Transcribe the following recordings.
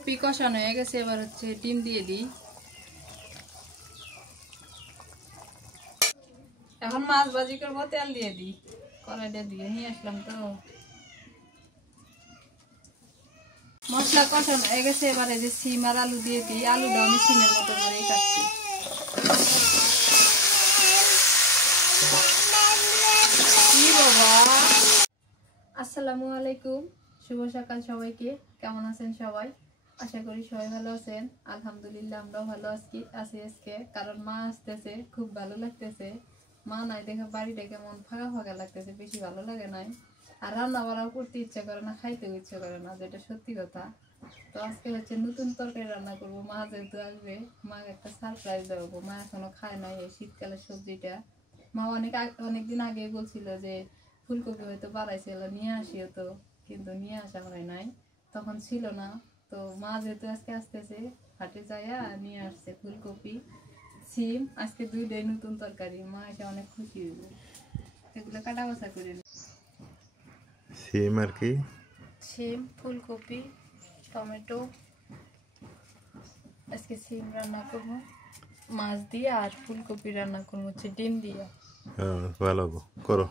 ফুলকপি কষানো হয়ে গেছে, এবার হচ্ছে ডিম দিয়ে দিই। এখন মাছ ভাজি করবো, তেল দিয়ে দিই। কড়াইটা দিয়ে নিয়ে আসলাম তো। মশলা কষানো হয়ে গেছে, এবারে যে সিম আর আলু দিয়ে দিই। আলুটা আমি সিমের মতো করেই কাটছি। আসসালামু আলাইকুম, শুভ সকাল সবাইকে। কেমন আছেন সবাই? আশা করি সবাই ভালো আছেন। আলহামদুলিল্লাহ আমরাও ভালো আছি আজকে, কারণ মা আসতেছে, খুব ভালো লাগতেছে। মা নাই দেখে বাড়িটা কেমন ফাঁকা ফাঁকা লাগতেছে, বেশি ভালো লাগে নাই। আর রান্না বাড়াও করতে ইচ্ছা করে না, খাইতেও ইচ্ছা করে না, যেটা সত্যি কথা। তো আজকে হচ্ছে নতুন তরকারি রান্না করবো। মা যেহেতু আসবে, মাকে একটা সারপ্রাইজ দেবো। মা এখনো খায় নাই এই শীতকালের সবজিটা। মা অনেকদিন আগে বলছিল যে ফুলকপি হয়তো বাড়াইছিল, নিয়ে আসিও তো, কিন্তু নিয়ে আসা হয় নাই, তখন ছিল না। তো মা যেহেতু আজকে আসতেছে, হাটে যাইয়া নিয়ে আসছে ফুলকপি, সিম। আজকে দুইটাই নতুন তরকারি। মা এসে অনেক খুশি হইব। এগুলো কাটা বসা করে নি। সিম আর কি, সিম, ফুলকপি, টমেটো। আজকে সিম রান্না করবো মাছ দিয়ে, আর ফুলকপি রান্না করবো হচ্ছে ডিম দিয়ে। ভালো করো।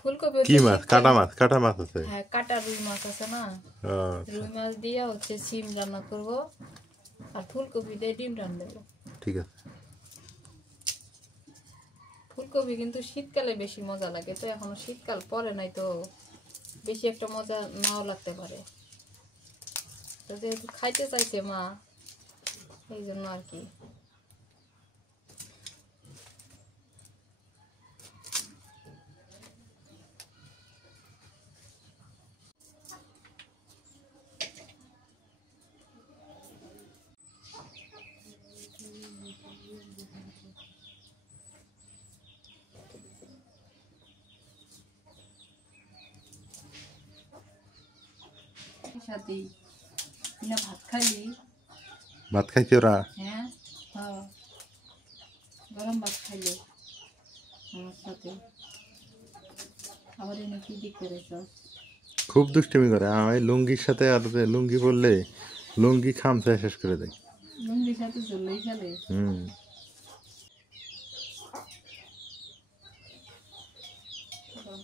ফুলকপি কি মাছ? কাটা মাছ আছে? হ্যাঁ, কাটা রুই মাছ আছে না, রুই মাছ দিয়ে হচ্ছে সিম রান্না করব, আর ফুলকপি দিয়ে ডিম রান্না দেবো। ঠিক আছে। ফুলকপি কিন্তু শীতকালে বেশি মজা লাগে, তো এখনো শীতকাল পরে নাই, তো বেশি একটা মজা নাও লাগতে পারে। তো যেহেতু খাইতে চাইছে মা, এই জন্য আর কি। সাথেই না ভাত খাইলি? ভাত খাইছি ওরা? হ্যাঁ, গরম ভাত খাইলে আমার সাথে। আবার এনে কি দিক করেছ? খুব দুষ্টুমি করে। আমি লুঙ্গির সাথে, আর লুঙ্গি পরলে লুঙ্গি খামচা শেষ করে দেয়। লুঙ্গির সাথে চললেই খেলে।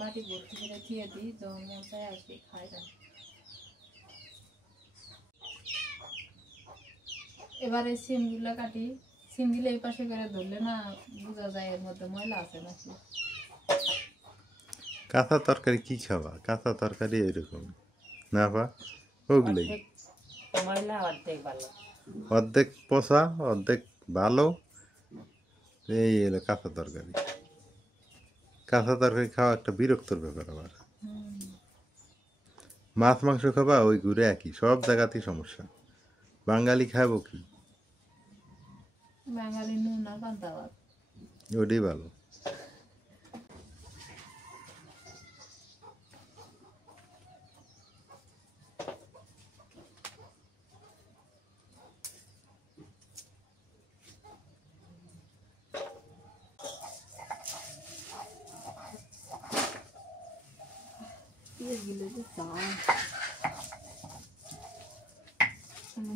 বাটি ভর্তি করে দিয়ে দিই, যখন মন চায় আসি খাই না। এবারে সিমগুলো কাটি। সিমগুলো এই পাশে করে ধরলে না বোঝা যায় এর মধ্যে ময়লা আছে নাকি। কাঁচা তরকারি কি খাবা? কাঁচা তরকারি এরকম না পা, ওগুলোই অর্ধেক পচা অর্ধেক ভালো। এই এলো কাঁচা তরকারি। কাঁচা তরকারি খাওয়া একটা বিরক্তর ব্যাপার। আবার মাছ মাংস খাবা, ওই ঘুরে একই, সব জায়গাতেই সমস্যা। বাঙালি খাবো কি? বাঙালি নুন আর পান্তা ভাত। ওটাই ভালো।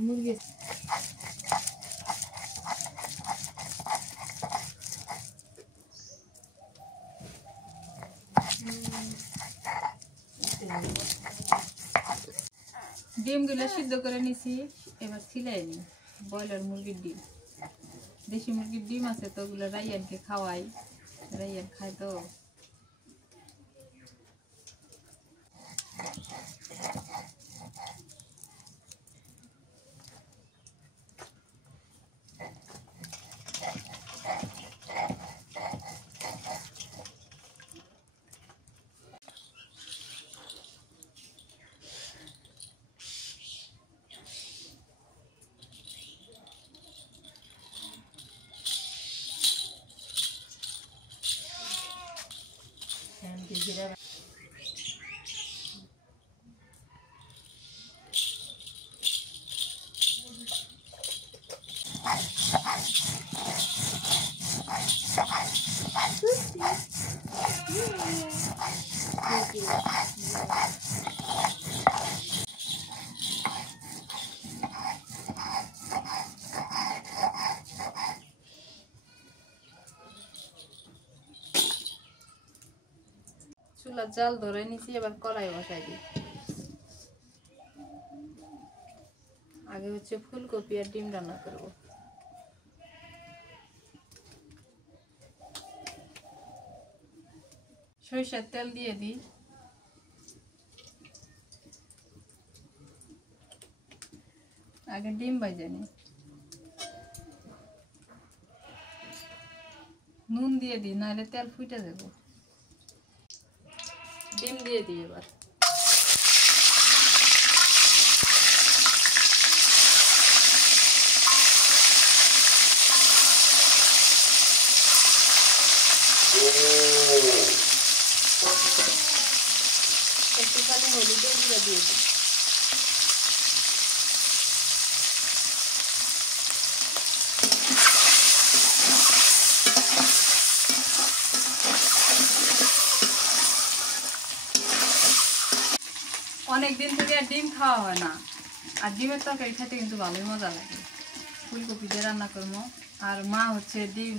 মুরগি ডিমগুলো সিদ্ধ করে নিছি, এবার ছিলাই নি। ব্রয়লার মুরগির ডিম, দেশি মুরগির ডিম আছে তো, ওগুলো রাইয়ানকে খাওয়াই, রাইয়ান খায় তো। চুলার জাল ধরে নিছি, এবার কড়াই বসাই দিই। আগে হচ্ছে ফুলকপি আর ডিম রান্না করব। সরিষার তেল দিয়ে দিই। আগে ডিম ভাজে নিই। নুন দিয়ে দিই, নাহলে তেল ফুটে দেবো। ডিম দিয়ে দিই এবার। একটুখানি হলুদের গুঁড়ো দিয়ে দিই। অনেকদিন থেকে আর ডিম খাওয়া হয় না, আর ডিমের তরকারি খেতে কিন্তু ভালোই মজা লাগে। ফুলকপি দিয়ে রান্না করবো। আর মা হচ্ছে ডিম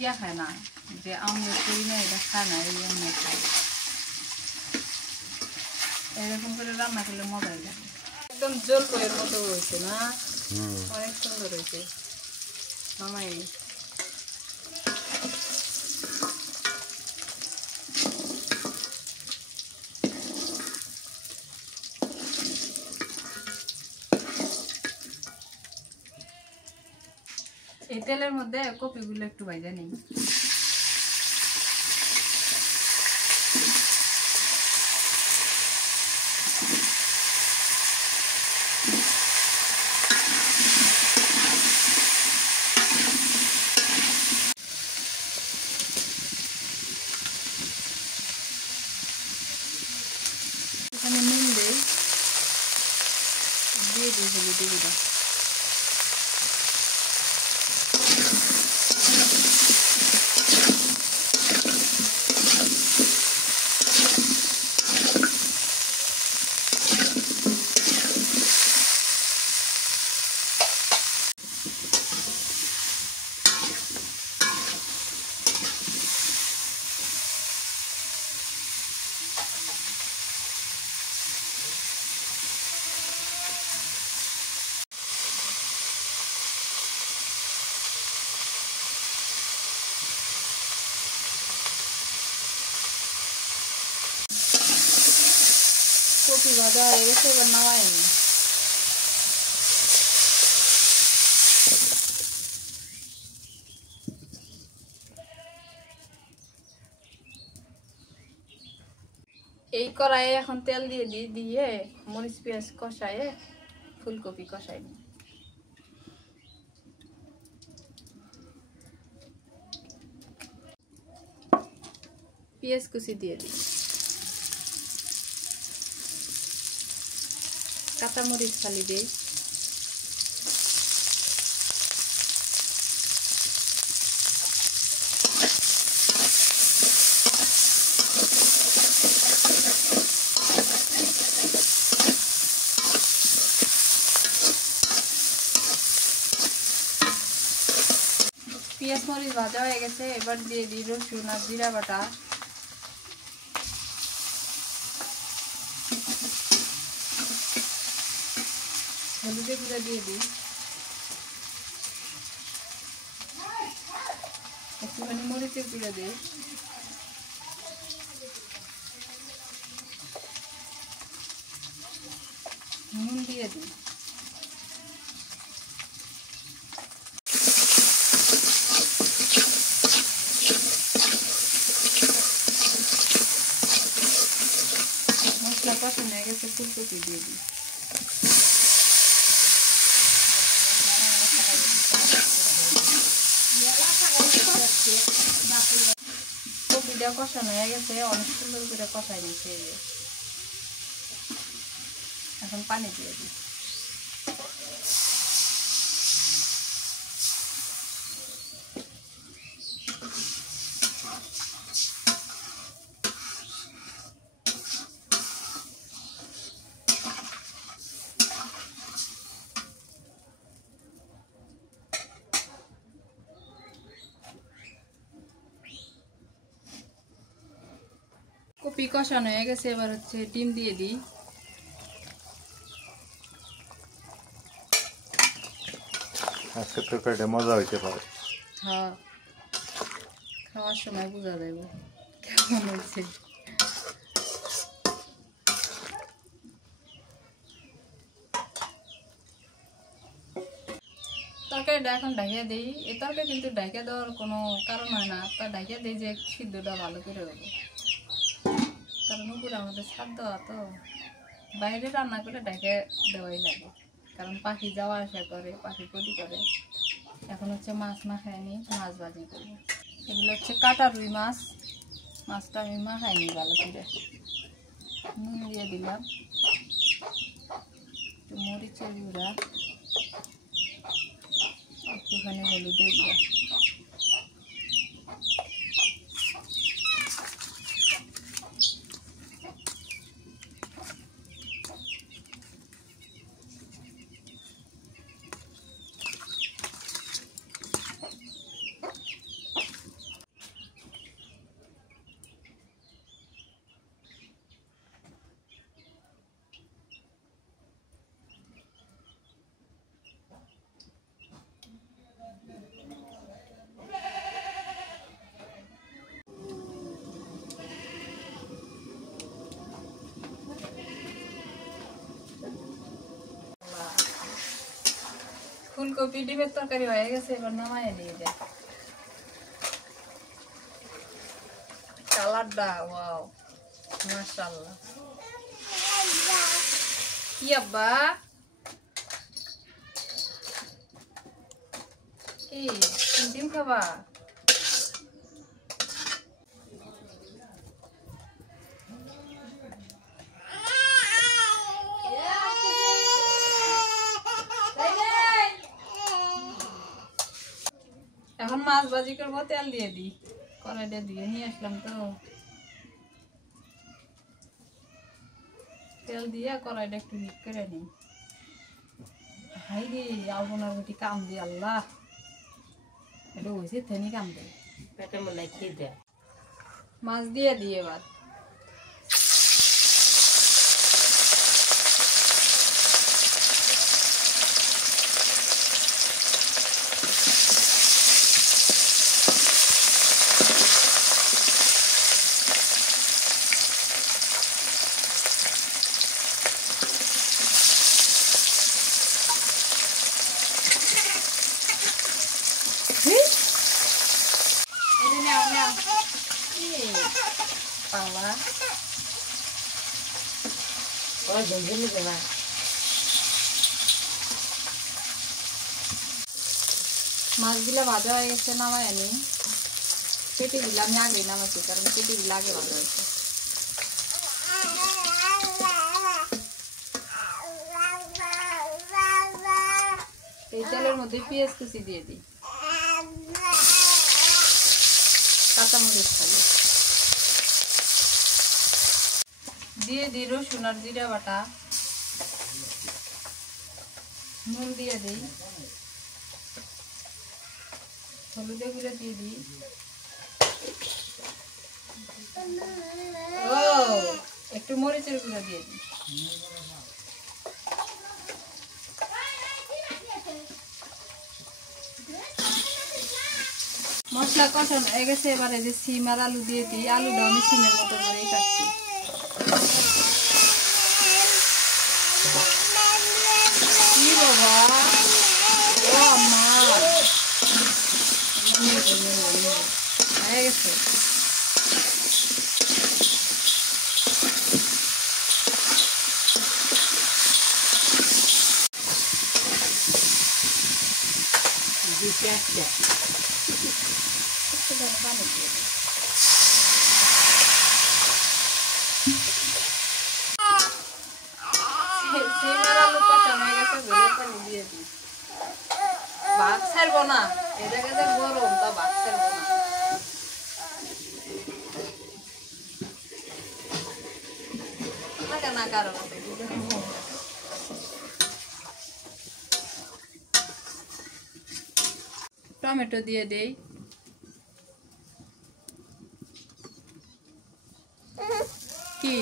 ইয়া খায় না, যে আমলেট করি না, এটা খায় না, এই জন্য খায়। এরকম করে রান্না করলে মজাই লাগে। একদম জল বইয়ের মতো হয়েছে না, অনেক সুন্দর হয়েছে। মামাই এই তেলের মধ্যে কপিগুলো একটু ভাজা নিই। এখানে নুন দেই, দিয়ে দিই হলুদের গুঁড়ো। কপি ভাজা হয়ে গেছে, এবার নামাই নিই। এই কড়াইয়ে এখন তেল দিয়ে দিই, দিয়ে মরিচ পেঁয়াজ কষায়ে ফুলকপি কষাই নিই। পেঁয়াজ কুচি দিয়ে দিই, কাঁচামরিচ খালি দিই। পেঁয়াজ মরিচ ভাজা হয়ে গেছে, এবার দিয়ে দিই রসুন আর জিরা বাটা। হলুদের গুঁড়া দিয়ে দিই, একটুখানি মরিচের গুঁড়া দিই, নুন দিয়ে দিই। মশলা কষানো হয়ে গেছে, ফুলকপি দিয়ে দিই। কপিটা কষানো হয়ে গেছে, অনেক সুন্দর করে কষাই নিচ্ছে। এখন পানি দিয়ে দিই। ফুলকপি কষানো হয়ে গেছে, এবার হচ্ছে ডিম দিয়ে দিই। আজকে তরকারিটা মজা হইতে পারে। হ্যাঁ, খাওয়ার সময় বোঝা যাবে কেমন হয়েছে। তরকারিটা এখন ঢাকিয়ে দিই। এই তরকারি কিন্তু ঢাকিয়ে দেওয়ার কোনো কারণ হয় না, তা ঢাকিয়ে দিই যে সিদ্ধটা ভালো করে হবে। কারণ উপরে আমাদের ছাদ দেওয়া তো, বাইরে রান্না করে ঢেকে দেওয়াই লাগে, কারণ পাখি যাওয়া আসা করে, পাখি ক্ষতি করে। এখন হচ্ছে মাছ মাখায়নি, মাছ ভাজি করবো। এগুলো হচ্ছে কাটা রুই মাছ। মাছটা আমি মাখাইনি ভালো করে, নুন দিয়ে দিলাম, একটু মরিচের গুঁড়া, একটুখানি হলুদের গুঁড়া। ফুলকপি ডিমের তরকারি হয়ে গেছে, এবার নামায় নিয়ে যায়। কালারটা ওয়াও, মাশাআল্লাহ। কি আব্বা, কি ডিম খাবা? এখন মাছ ভাজি করবো, তেল দিয়ে দিই। কড়াইটা দিয়ে নিয়ে আসলাম তো, তেল দিয়ে কড়াইটা একটু হিট করে নিই। হাই রে আলপনার বেটি কাম দি আল্লাহ, এটা হয়েছে থেনি কাম দেয়, পেটের মনে খিদে। মাছ দিয়ে দিই এবার। পালা ওই ঝুনঝুনি দেবা। মাছগুলো ভাজা হয়ে গেছে, নামাই আনি। পেটিগুলো আমি আগেই নামাচ্ছি, কারণ পেটিগুলো আগে ভাজা হয়েছে। এই তেলের মধ্যে পেঁয়াজ কুচি দিয়ে দিই, কাঁচামরিচ খালি দিয়ে দিই, রসুন আর জিরা বাটা, নুন দিয়ে দিই, হলুদের গুঁড়ো দিয়ে দিই। ও একটু মরিচের গুঁড়ো দিয়ে দিই। মশলা কষানো হয়ে গেছে, এবারে যে সিম আর আলু দিয়ে দিই। আলুটা আমি সিমের মতো করেই কাটছি। কি বাবা, ও মা হয়ে গেছে। দিতে আসছে পানি দিয়ে দিই। সিম আর আলু কষানো হয়ে গেছে, ধনে পানি দিয়ে দিই। ভাত ছাড়বো না, এই জায়গাতে গরম, তা ভাত ছাড়বো না। না কারো টমেটো দিয়ে দেই। কি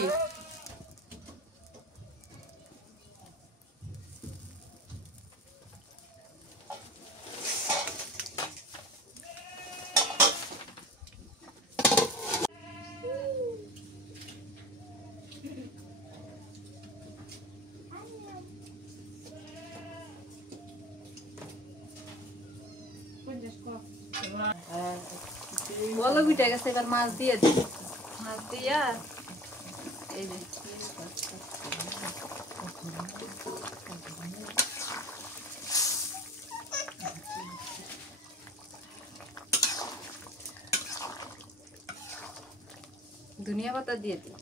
বলো বিটা গেছে, এবার মাছ দিয়ে দিই। মাছ দিয়া এই যে ধনিয়া পাতা দিয়ে দিই।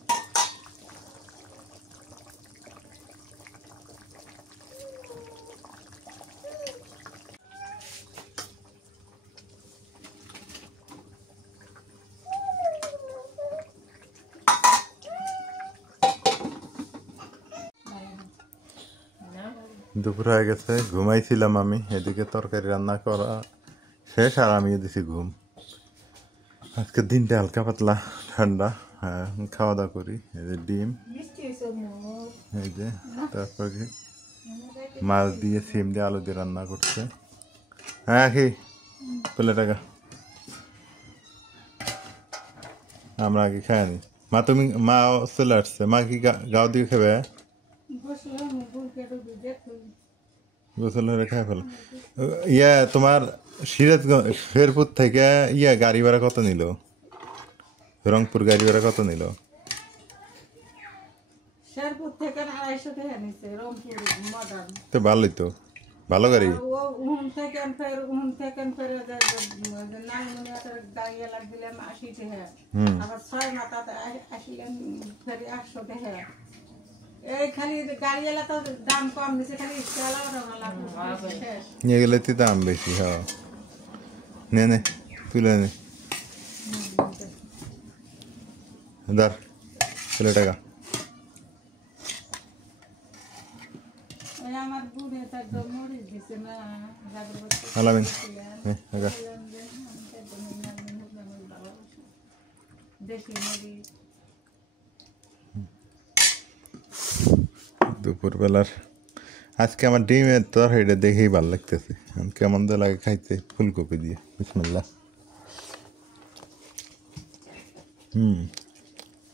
দুপুর হয়ে গেছে, ঘুমাইছিলাম আমি, এদিকে তরকারি রান্না করা শেষ আর আমি দিছি ঘুম। আজকের দিনটা হালকা পাতলা ঠান্ডা। হ্যাঁ, খাওয়া দাওয়া করি। এই যে ডিম, এই যে তারপরে মাছ দিয়ে সিম দিয়ে আলু দিয়ে রান্না করছে। হ্যাঁ কি পেলে টাকা আমরা আগে খাইনি। মা তুমি মা চলে আসছে, মা কি গাও দিয়ে খাবে? গোসল হয়ে খাই ফেলো। ইয়া তোমার সিরাজগঞ্জ শেরপুর থেকে গাড়ি ভাড়া কত নিল? রংপুর গাড়ি ভাড়া কত নিল? শেরপুর থেকে 250 টাকা নিছে, রংপুর মডার্ন। তো ভালোই তো, ভালো গাড়ি। ও উহুন থেকে ফের নাইমুনিয়াতে গাড়ি লাগ দিলাম 80 টাকা। আবার 6 মাথাতে আসিলাম ফের 100 টাকা। এই খালি গাড়ি এলা তো দাম কম নিছে, খালি চালাও লাভ শেষ। নিয়ে গেলে তো দাম বেশি। হ্যাঁ নে নে তুলে নে ধর পেলে টাকা। ওই আমার বুড়ে তার মরে দিছে না, আলামিন দেশি মরি। দুপুরবেলার আজকে আমার ডিমের তরকারিটা দেখেই ভালো লাগতেছে। কেমন তো লাগে খাইতে, ফুলকপি দিয়ে। বিসমিল্লাহ।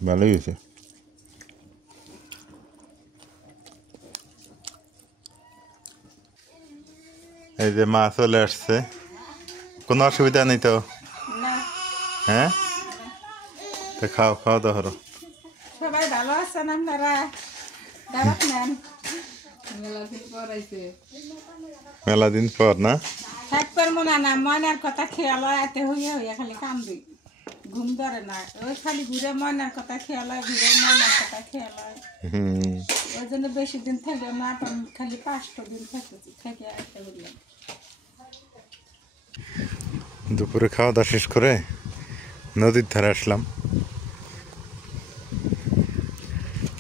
ভালোই হয়েছে। এই যে মা চলে আসছে, কোনো অসুবিধা নেই তো? না, হ্যাঁ তো খাও, খাওয়া দাওয়া করো। সবাই ভালো আছেন আপনারা? দাওয়াত নেন। মেলা দিন পর না? থাকবার মনে না, ময়নার কথা খেয়াল হয়, এতে হইয়া হইয়া খালি কান্দি, ঘুম ধরে না। ওই খালি ঘুরে ময়নার কথা খেয়াল হয়, ঘুরে ময়নার কথা খেয়াল হয়। ওই জন্য বেশি দিন থাকে না, খালি 5টা দিন থেকে আসতে বললাম। দুপুরে খাওয়া দাওয়া শেষ করে নদীর ধারে আসলাম।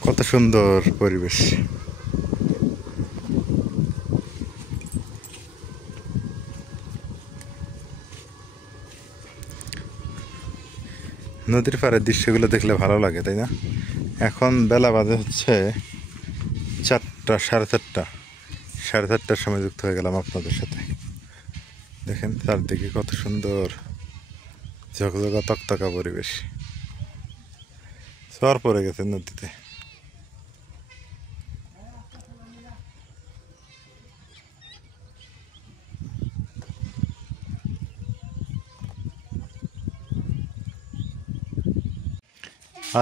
কত সুন্দর পরিবেশ। নদীর পাড়ের দৃশ্যগুলো দেখলে ভালো লাগে, তাই না? এখন বেলা বাজে হচ্ছে 4টা, সাড়ে 4টা। সাড়ে 4টার সময় যুক্ত হয়ে গেলাম আপনাদের সাথে। দেখেন চারদিকে কত সুন্দর ঝকঝকা তকতকা পরিবেশ। চর পড়ে গেছে নদীতে।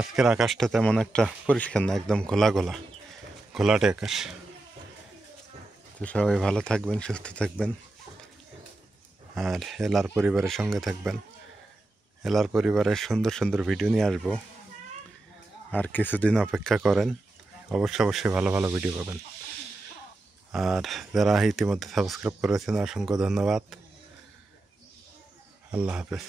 আজকের আকাশটা তেমন একটা পরিষ্কার না, একদম ঘোলাটে আকাশ। তো সবাই ভালো থাকবেন, সুস্থ থাকবেন, আর এলার পরিবারের সঙ্গে থাকবেন। এলার পরিবারের সুন্দর সুন্দর ভিডিও নিয়ে আসবো। আর কিছুদিন অপেক্ষা করেন, অবশ্যই ভালো ভালো ভিডিও পাবেন। আর যারা ইতিমধ্যে সাবস্ক্রাইব করেছেন অসংখ্য ধন্যবাদ। আল্লাহ হাফেজ।